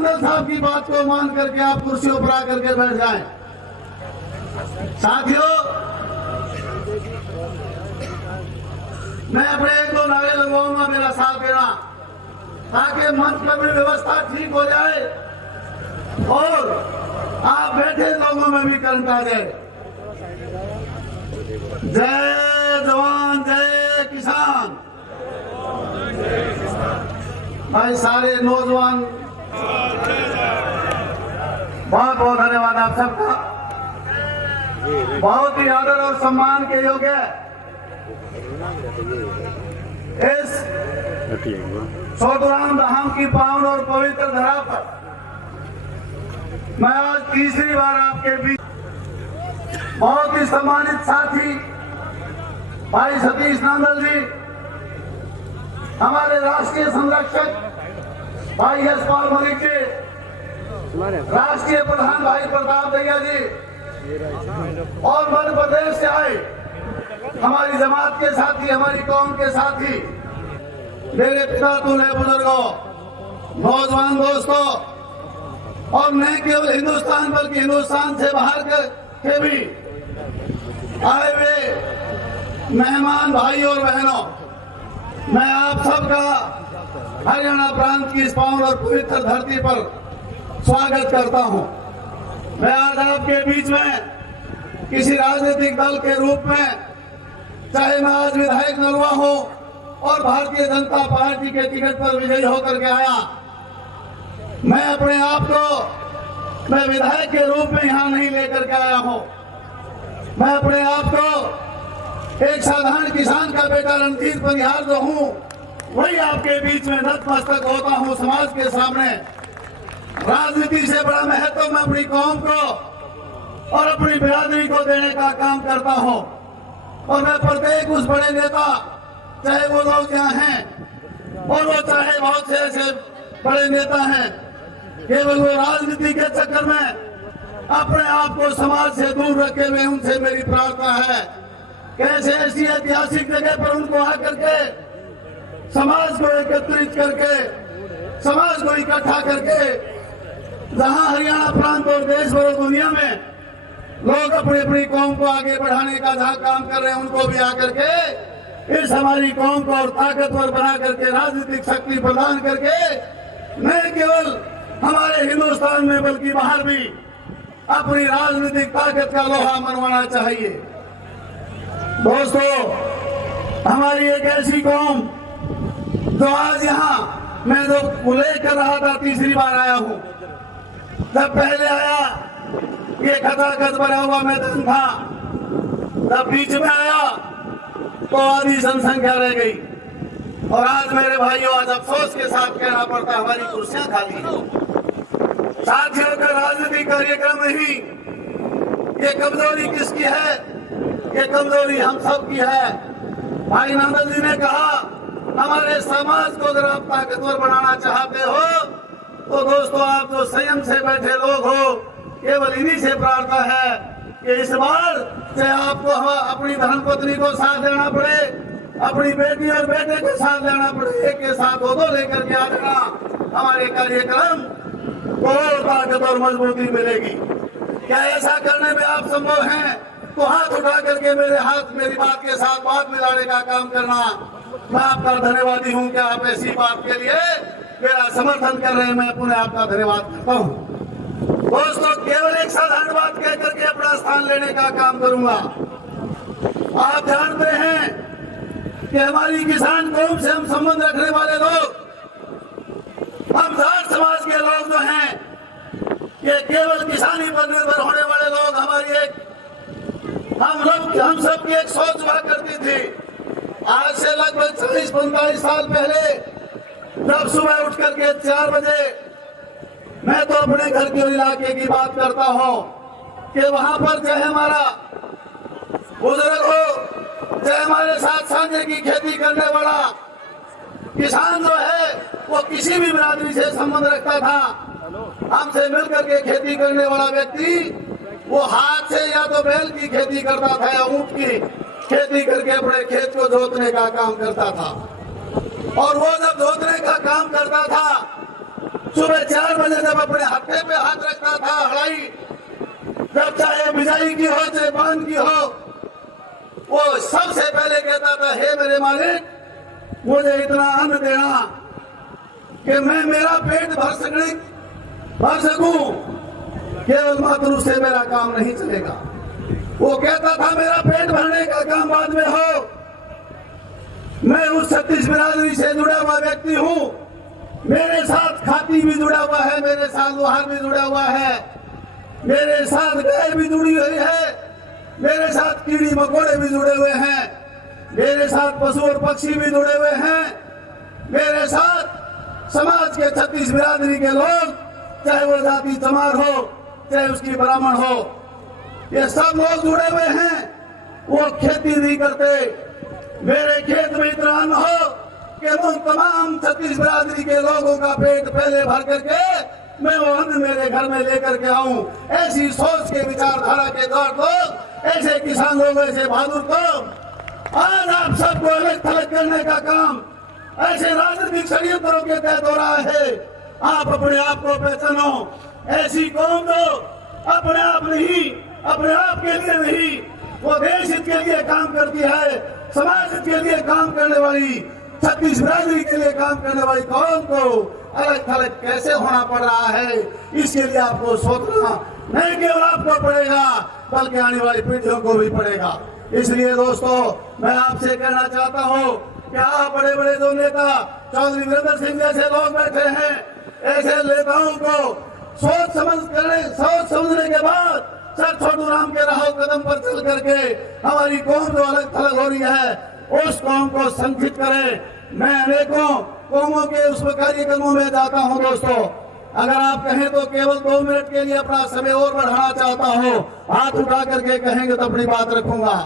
नांदल साहब की बात को मान करके आप कुर्सियों पर आकर के बैठ जाएं। साथियों, मैं अपने एक दो नारे लगवाऊंगा, मेरा साथ देना, ताकि मंच में भी व्यवस्था ठीक हो जाए और आप बैठे लोगों में भी करंट आ जाए। जय जवान जय किसान। भाई सारे नौजवान, बहुत बहुत धन्यवाद आप सबका। बहुत ही आदर और सम्मान के योग्य इस छोटूराम धाम की पावन और पवित्र धरा पर मैं आज तीसरी बार आपके बीच बहुत ही सम्मानित साथी भाई सतीश नांदल जी, हमारे राष्ट्रीय संरक्षक भाई यशपाल मलिक जी, राष्ट्रीय प्रधान भाई प्रताप दैया जी और मध्य प्रदेश से आए हमारी जमात के साथी, हमारी कौम के साथी, मेरे पिता तुल्य बुजुर्गों, नौजवान दोस्तों और न केवल हिंदुस्तान बल्कि हिंदुस्तान से बाहर के भी आए हुए मेहमान भाई और बहनों, मैं आप सबका हरियाणा प्रांत की इस पावन और पवित्र धरती पर स्वागत करता हूं। मैं आज आपके बीच में किसी राजनीतिक दल के रूप में, चाहे मैं आज विधायक नलवा हूं और भारतीय जनता पार्टी के टिकट पर विजयी होकर के आया, मैं अपने आप को मैं विधायक के रूप में यहां नहीं लेकर के आया हूं। मैं अपने आप को एक साधारण किसान का बेटा रणधीर परिहार जो हूं, वही आपके बीच में नतमस्तक होता हूं समाज के सामने। राजनीति से बड़ा महत्व मैं अपनी कौम को और अपनी बिरादरी को देने का काम करता हूं और मैं प्रत्येक उस बड़े नेता, चाहे वो लोग यहाँ हैं और वो चाहे बहुत से ऐसे बड़े नेता हैं, केवल वो राजनीति के चक्कर में अपने आप को समाज से दूर रखे हुए, उनसे मेरी प्रार्थना है कैसे ऐसी ऐतिहासिक जगह पर उनको आकर के समाज को एकत्रित करके, समाज को इकट्ठा करके, जहां हरियाणा प्रांत और देश भर दुनिया में लोग अपनी अपनी कौम को आगे बढ़ाने का जहां काम कर रहे हैं, उनको भी आकर के इस हमारी कौम को और ताकतवर बना करके, राजनीतिक शक्ति प्रदान करके, न केवल हमारे हिंदुस्तान में बल्कि बाहर भी अपनी राजनीतिक ताकत का लोहा मनवाना चाहिए। दोस्तों, हमारी एक ऐसी कौम जो आज यहाँ मैं जो उल्लेख कर रहा था, तीसरी बार आया हूँ। जब पहले आया ये खचाखच भरा हुआ मैदान था, तब बीच में आया तो आधी जनसंख्या रह गई और आज मेरे भाइयों, आज अफसोस के साथ कहना पड़ता है हमारी कुर्सियां खाली हैं। साथियों का राजनीतिक कार्यक्रम नहीं, ये कमजोरी किसकी है? ये कमजोरी हम सब की है। भाई नांदल जी ने कहा हमारे समाज को अगर आप ताकतवर बनाना चाहते हो तो दोस्तों, आप जो संयम से बैठे लोग हो, केवल इन्हीं से प्रार्थना है कि इस बार चाहे आपको अपनी धर्मपत्नी को साथ देना पड़े, अपनी बेटी और बेटे को साथ देना पड़े, एक के साथ दो लेकर के आ जाना, हमारे कार्यक्रम को और ताकत और मजबूती मिलेगी। क्या ऐसा करने में आप संभव हैं तो हाथ उठा करके मेरी बात के साथ बात मिलाने का काम करना। मैं आपका धन्यवादी हूं कि आप ऐसी बात के लिए मेरा समर्थन कर रहे हैं। मैं पुनः आपका धन्यवाद करता हूं। दोस्तों, केवल एक साधारण बात कह करके अपना स्थान लेने का काम करूंगा। आप जानते हैं कि हमारी किसान कौम से हम संबंध रखने वाले लोग, हम जाट समाज के लोग जो हैं, ये केवल किसानी पर निर्भर होने वाले लोग, हमारी एक हम सब की एक सोच हुआ करती थी। आज से लगभग 40-45 साल पहले जब सुबह उठ करके 4 बजे, मैं तो अपने घर के इलाके की बात करता हूँ कि वहां पर चाहे हमारा बुजुर्ग हो, चाहे हमारे साथ साझे की खेती करने वाला किसान जो है, वो किसी भी बिरादरी से संबंध रखता था, हमसे मिलकर के खेती करने वाला व्यक्ति वो हाथ से या तो बैल की खेती करता था या ऊंट की खेती करके अपने खेत को जोतने का काम करता था। और वो जब जोतने का काम करता था सुबह 4 बजे जब अपने हत्थे पे हाथ रखता था हड़ाई, जब चाहे बिजाई की हो चाहे बांध की हो, वो सबसे पहले कहता था, हे मेरे मालिक, मुझे इतना अन्न देना कि मैं मेरा पेट भर सकूं, केवल मात्र उससे मेरा काम नहीं चलेगा। वो कहता था मेरा पेट भरने का काम बाद में हो, मैं उस 36 बिरादरी से जुड़ा हुआ व्यक्ति हूं, मेरे साथ खाती भी जुड़ा हुआ है, मेरे साथ लोहार भी जुड़ा हुआ है, मेरे साथ गाय भी जुड़ी हुई है, मेरे साथ कीड़ी मकोड़े भी जुड़े हुए हैं, मेरे साथ पशु और पक्षी भी जुड़े हुए हैं, मेरे साथ समाज के 36 बिरादरी के लोग, चाहे वो जाति चमार हो चाहे उसकी ब्राह्मण हो, ये सब लोग जुड़े हुए हैं। वो खेती नहीं करते, मेरे खेत में इतना अन्न हो कि वो तमाम 36 बिरादरी के लोगों का पेट पहले भर करके मैं वो अन्न मेरे घर में लेकर के आऊं। ऐसी सोच के विचारधारा के दौर लोग, ऐसे किसान लोग, ऐसे बहादुर लोग, आज आप सबको अलग थलग करने का काम ऐसे राजनीतिक षड्यंत्रों के तहत हो रहा है। आप अपने आप को पहचानो, ऐसी कौम जो अपने आप नहीं, अपने आप के लिए नहीं, वो देश हित के लिए काम करती है, समाज हित के लिए काम करने वाली, 36 बिरादरी के लिए काम करने वाली कौम को अलग थलग कैसे होना पड़ रहा है, इसके लिए आपको सोचना नहीं केवल आपको पड़ेगा बल्कि आने वाली पीढ़ियों को भी पड़ेगा। इसलिए दोस्तों, मैं आपसे कहना चाहता हूँ कि आप बड़े बड़े जो नेता चौधरी वीरेंद्र सिंह जैसे लोग बैठे हैं, ऐसे नेताओं को सोच समझने के बाद सर छोटू राम के राहों कदम पर चल करके हमारी कौम जो अलग थलग हो रही है, उस कौम को संगठित करें। मैं अनेकों कौमों के उस कार्यक्रमों में जाता हूं दोस्तों, अगर आप कहें तो केवल 2 मिनट के लिए अपना समय और बढ़ाना चाहता हूं, हाथ उठा करके कहेंगे तो अपनी बात रखूंगा।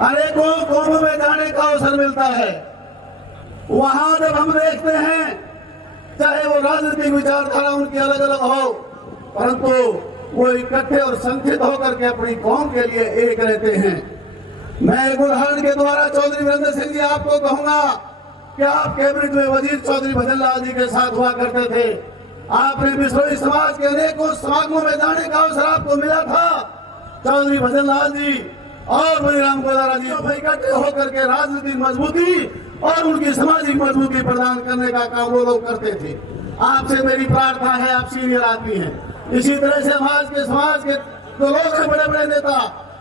अनेकों कौमों में जाने का अवसर मिलता है, वहां जब हम देखते हैं चाहे वो राजनीतिक विचारधारा उनकी अलग अलग हो, परंतु वो इकट्ठे और संगठित होकर के अपनी कौम के लिए एक रहते हैं। मैं एक उदाहरण के द्वारा चौधरी वीरेंद्र सिंह जी आपको कहूंगा कि आप कैबिनेट में वजीर चौधरी भजन लाल जी के साथ हुआ करते थे। आपने बिश्नोई समाज के अनेकों समागमों में जाने का अवसर आपको मिला था। चौधरी भजन लाल जी और बलिराम गोदारा जी इकट्ठे होकर के राजनीतिक मजबूती और उनकी सामाजिक मजबूती प्रदान करने का काम वो लोग करते थे। आपसे मेरी प्रार्थना है, आप सीनियर आदमी हैं, इसी तरह से समाज के जो लोग हैं, बड़े बड़े नेता,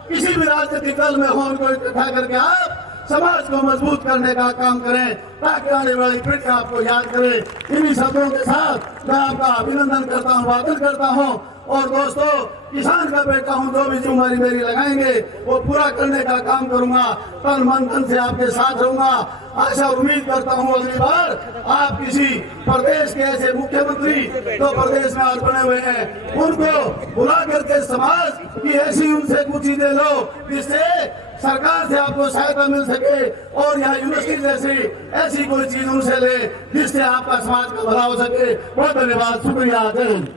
किसी भी राजनीतिक दल में हो, उनको इकट्ठा करके आप समाज को मजबूत करने का काम करें ताकि आने वाली पीढ़ी आपको याद करे। इन्हीं शब्दों के साथ मैं आपका अभिनंदन करता हूँ, वादन करता हूँ। और दोस्तों, किसान का बेटा हूँ, जो भी जिम्मेदारी मेरी लगाएंगे वो पूरा करने का काम करूंगा, तन मन धन से आपके साथ रहूंगा। आशा उम्मीद करता हूँ अगली बार आप किसी प्रदेश के ऐसे मुख्यमंत्री जो प्रदेश में आज बने हुए हैं, उनको बुला करके समाज की ऐसी उनसे कुछ चीजें लो जिससे सरकार से आपको सहायता मिल सके, और यहाँ यूनिवर्सिटी जैसी ऐसी कोई चीज उनसे ले जिससे आपका समाज का भला हो सके। बहुत धन्यवाद, शुक्रिया, जय हिंद।